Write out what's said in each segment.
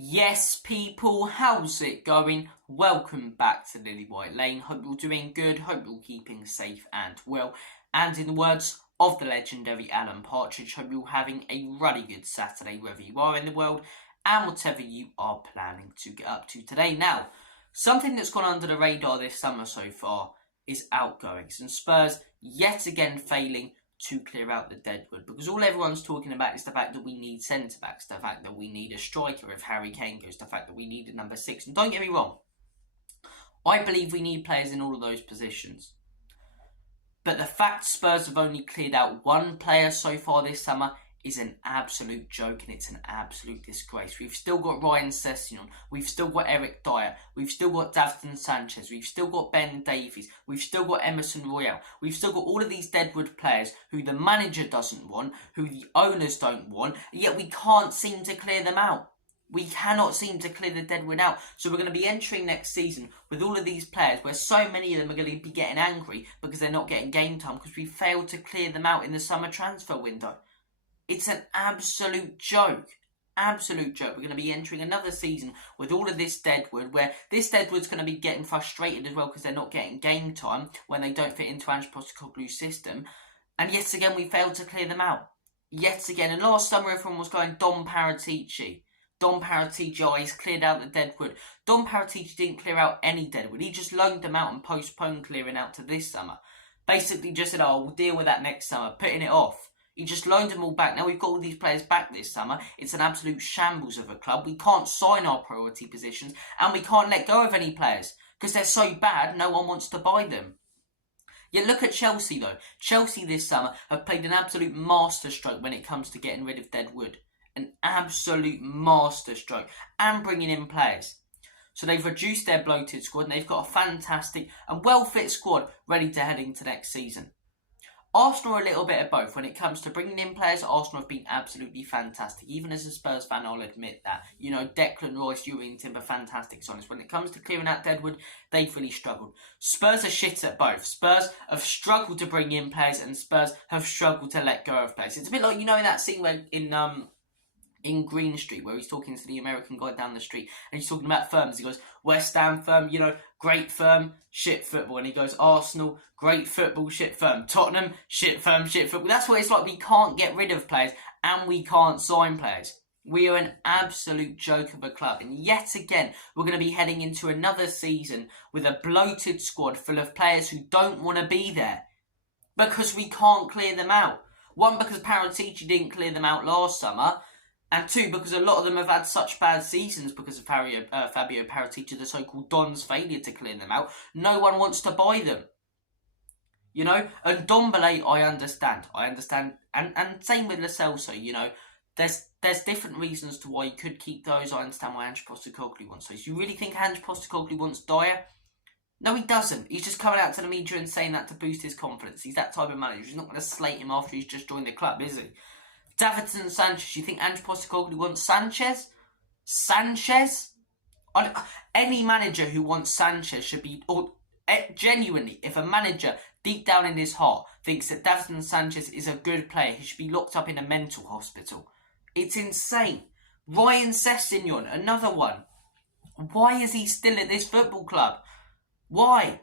Yes, people, how's it going? Welcome back to Lily White Lane. Hope you're doing good, hope you're keeping safe and well. And in the words of the legendary Alan Partridge, hope you're having a really good Saturday wherever you are in the world and whatever you are planning to get up to today. Now, something that's gone under the radar this summer so far is outgoings, and Spurs yet again failing to clear out the Deadwood, because all everyone's talking about is the fact that we need centre-backs, the fact that we need a striker if Harry Kane goes, the fact that we need a number 6. And don't get me wrong, I believe we need players in all of those positions. But the fact Spurs have only cleared out one player so far this summer is an absolute joke, and it's an absolute disgrace. We've still got Ryan Sessegnon, we've still got Eric Dyer, we've still got Davinson Sanchez, we've still got Ben Davies, we've still got Emerson Royale, we've still got all of these Deadwood players who the manager doesn't want, who the owners don't want, yet we can't seem to clear them out. We cannot seem to clear the Deadwood out. So we're going to be entering next season with all of these players where so many of them are going to be getting angry because they're not getting game time because we failed to clear them out in the summer transfer window. It's an absolute joke. Absolute joke. We're going to be entering another season with all of this Deadwood, where this Deadwood's going to be getting frustrated as well because they're not getting game time when they don't fit into Ange Postecoglou's system. And yet again, we failed to clear them out. Yet again. And last summer, everyone was going Dom Paratici. He's cleared out the Deadwood. Dom Paratici didn't clear out any Deadwood. He just loaned them out and postponed clearing out to this summer. Basically just said, we'll deal with that next summer, putting it off. He just loaned them all back. Now we've got all these players back this summer. It's an absolute shambles of a club. We can't sign our priority positions and we can't let go of any players because they're so bad no one wants to buy them. Yet look at Chelsea though. Chelsea this summer have played an absolute masterstroke when it comes to getting rid of Deadwood. An absolute masterstroke and bringing in players. So they've reduced their bloated squad and they've got a fantastic and well-fit squad ready to head into next season. Arsenal are a little bit of both. When it comes to bringing in players, Arsenal have been absolutely fantastic. Even as a Spurs fan, I'll admit that. You know, Declan Rice, Yuri and Timber, fantastic signings. When it comes to clearing out Deadwood, they've really struggled. Spurs are shit at both. Spurs have struggled to bring in players and Spurs have struggled to let go of players. It's a bit like, you know, in that scene where in Green Street, where he's talking to the American guy down the street, and he's talking about firms. He goes, West Ham firm, you know, great firm, shit football. And he goes, Arsenal, great football, shit firm. Tottenham, shit firm, shit football. That's what it's like. We can't get rid of players, and we can't sign players. We are an absolute joke of a club. And yet again, we're going to be heading into another season with a bloated squad full of players who don't want to be there because we can't clear them out. One, because Paratici didn't clear them out last summer. And two, because a lot of them have had such bad seasons because of Fabio Paratici, the so-called Don's failure to clear them out. No one wants to buy them. You know? And Dombele, I understand. And same with Lo Celso, you know. There's different reasons to why you could keep those. I understand why Ange Postecoglou wants those. You really think Ange Postecoglou wants Dyer? No, he doesn't. He's just coming out to the media and saying that to boost his confidence. He's that type of manager. He's not going to slate him after he's just joined the club, is he? Davinson Sanchez, you think Ange Postecoglou wants Sanchez? Any manager who wants Sanchez should be, or genuinely, if a manager deep down in his heart thinks that Davinson Sanchez is a good player, he should be locked up in a mental hospital. It's insane. Ryan Sessegnon, another one. Why is he still at this football club? Why?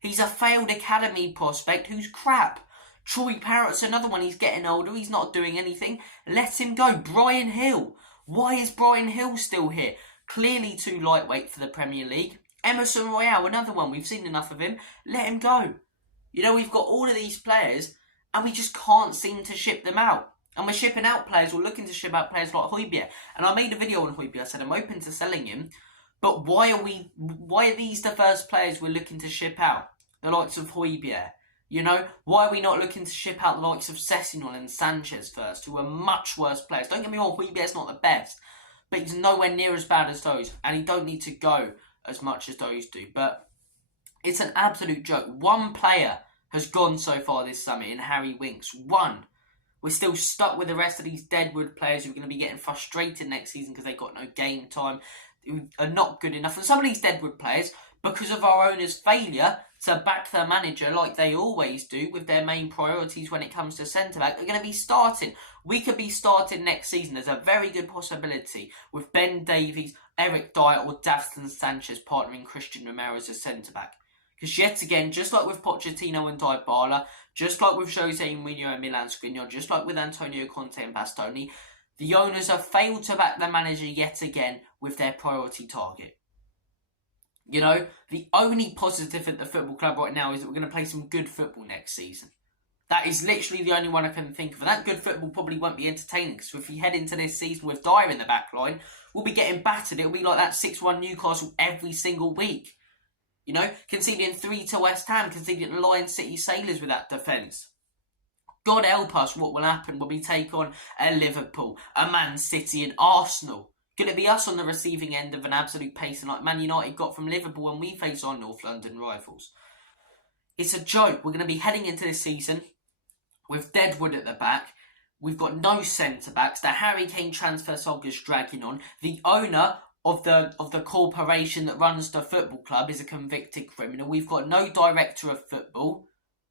He's a failed academy prospect who's crap. Troy Parrott's another one. He's getting older. He's not doing anything. Let him go. Bryan Hill. Why is Bryan Hill still here? Clearly too lightweight for the Premier League. Emerson Royale, another one. We've seen enough of him. Let him go. You know, we've got all of these players and we just can't seem to ship them out. And we're shipping out players. We're looking to ship out players like Højbjerg. And I made a video on Højbjerg. I said I'm open to selling him. But why are these the first players we're looking to ship out? The likes of Højbjerg. You know, why are we not looking to ship out the likes of Sessegnon and Sanchez first, who are much worse players? Don't get me wrong, Højbjerg's not the best, but he's nowhere near as bad as those, and he don't need to go as much as those do. But it's an absolute joke. One player has gone so far this summer in Harry Winks. One. We're still stuck with the rest of these Deadwood players who are going to be getting frustrated next season because they've got no game time, who are not good enough. And some of these Deadwood players, because of our owner's failure to back their manager like they always do with their main priorities when it comes to centre-back, are going to be starting We could be starting next season. There's a very good possibility with Ben Davies, Eric Dyer or Davinson Sanchez partnering Christian Romero as a centre-back. Because yet again, just like with Pochettino and Dybala, just like with Jose Mourinho and Milan Skriniar, just like with Antonio Conte and Bastoni, the owners have failed to back the manager yet again with their priority target. You know, the only positive at the football club right now is that we're going to play some good football next season. That is literally the only one I can think of. And that good football probably won't be entertaining, because if we head into this season with Dyer in the back line, we'll be getting battered. It'll be like that 6-1 Newcastle every single week. You know, conceding 3 to West Ham, conceding to Lion City Sailors with that defence. God help us what will happen when we take on a Liverpool, a Man City and Arsenal. Could it be us on the receiving end of an absolute pacing like Man United got from Liverpool when we face our North London rivals? It's a joke. We're going to be heading into this season with Deadwood at the back. We've got no centre-backs. The Harry Kane transfer saga is dragging on. The owner of the corporation that runs the football club is a convicted criminal. We've got no director of football.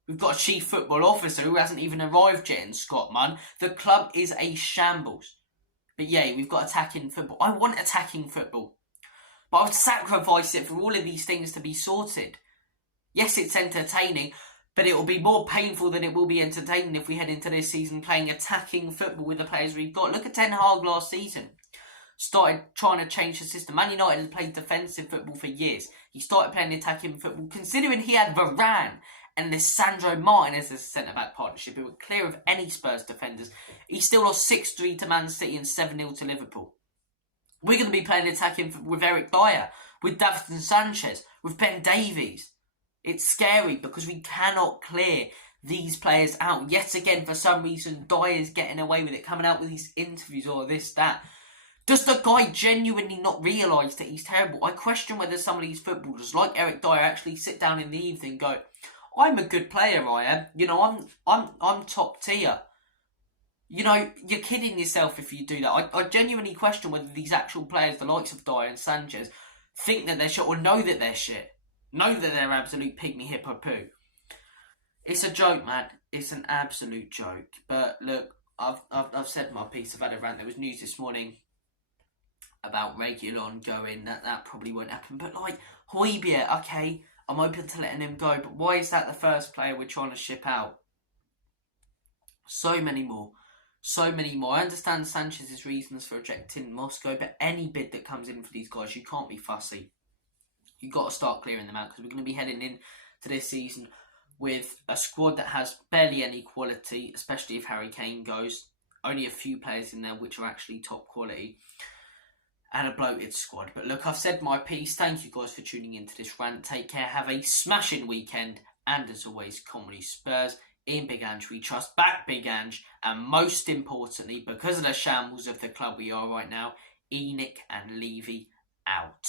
We've got a chief football officer who hasn't even arrived yet in Scotland. The club is a shambles. But yeah, we've got attacking football. I want attacking football. But I would sacrifice it for all of these things to be sorted. Yes, it's entertaining, but it will be more painful than it will be entertaining if we head into this season playing attacking football with the players we've got. Look at Ten Hag last season. Started trying to change the system. Man United has played defensive football for years. He started playing attacking football, considering he had Varane and Lisandro Martinez as a centre-back partnership who were clear of any Spurs defenders. He still lost 6-3 to Man City and 7-0 to Liverpool. We're going to be playing attacking football with Eric Dyer, with Davinson Sanchez, with Ben Davies. It's scary because we cannot clear these players out. Yet again, for some reason, Dyer's getting away with it, coming out with these interviews or this, that. Does the guy genuinely not realise that he's terrible? I question whether some of these footballers, like Eric Dyer, actually sit down in the evening and go, I'm a good player, I am. You know, I'm top tier. You know, you're kidding yourself if you do that. I genuinely question whether these actual players, the likes of Dyer and Sanchez, think that they're shit or know that they're shit. Know that they're absolute pygmy hippo poo. It's a joke, man. It's an absolute joke. But look, I've said my piece. I've had a rant. There was news this morning about Reguilon going. That probably won't happen. But like Højbjerg, okay, I'm open to letting him go. But why is that the first player we're trying to ship out? So many more. So many more. I understand Sanchez's reasons for rejecting Moscow, but any bid that comes in for these guys, you can't be fussy. You've got to start clearing them out, because we're going to be heading in to this season with a squad that has barely any quality, especially if Harry Kane goes. Only a few players in there which are actually top quality. And a bloated squad. But look, I've said my piece. Thank you guys for tuning into this rant. Take care. Have a smashing weekend. And as always, Comedy Spurs. In Big Ange we trust. Back Big Ange. And most importantly, because of the shambles of the club we are right now, Enoch and Levy out.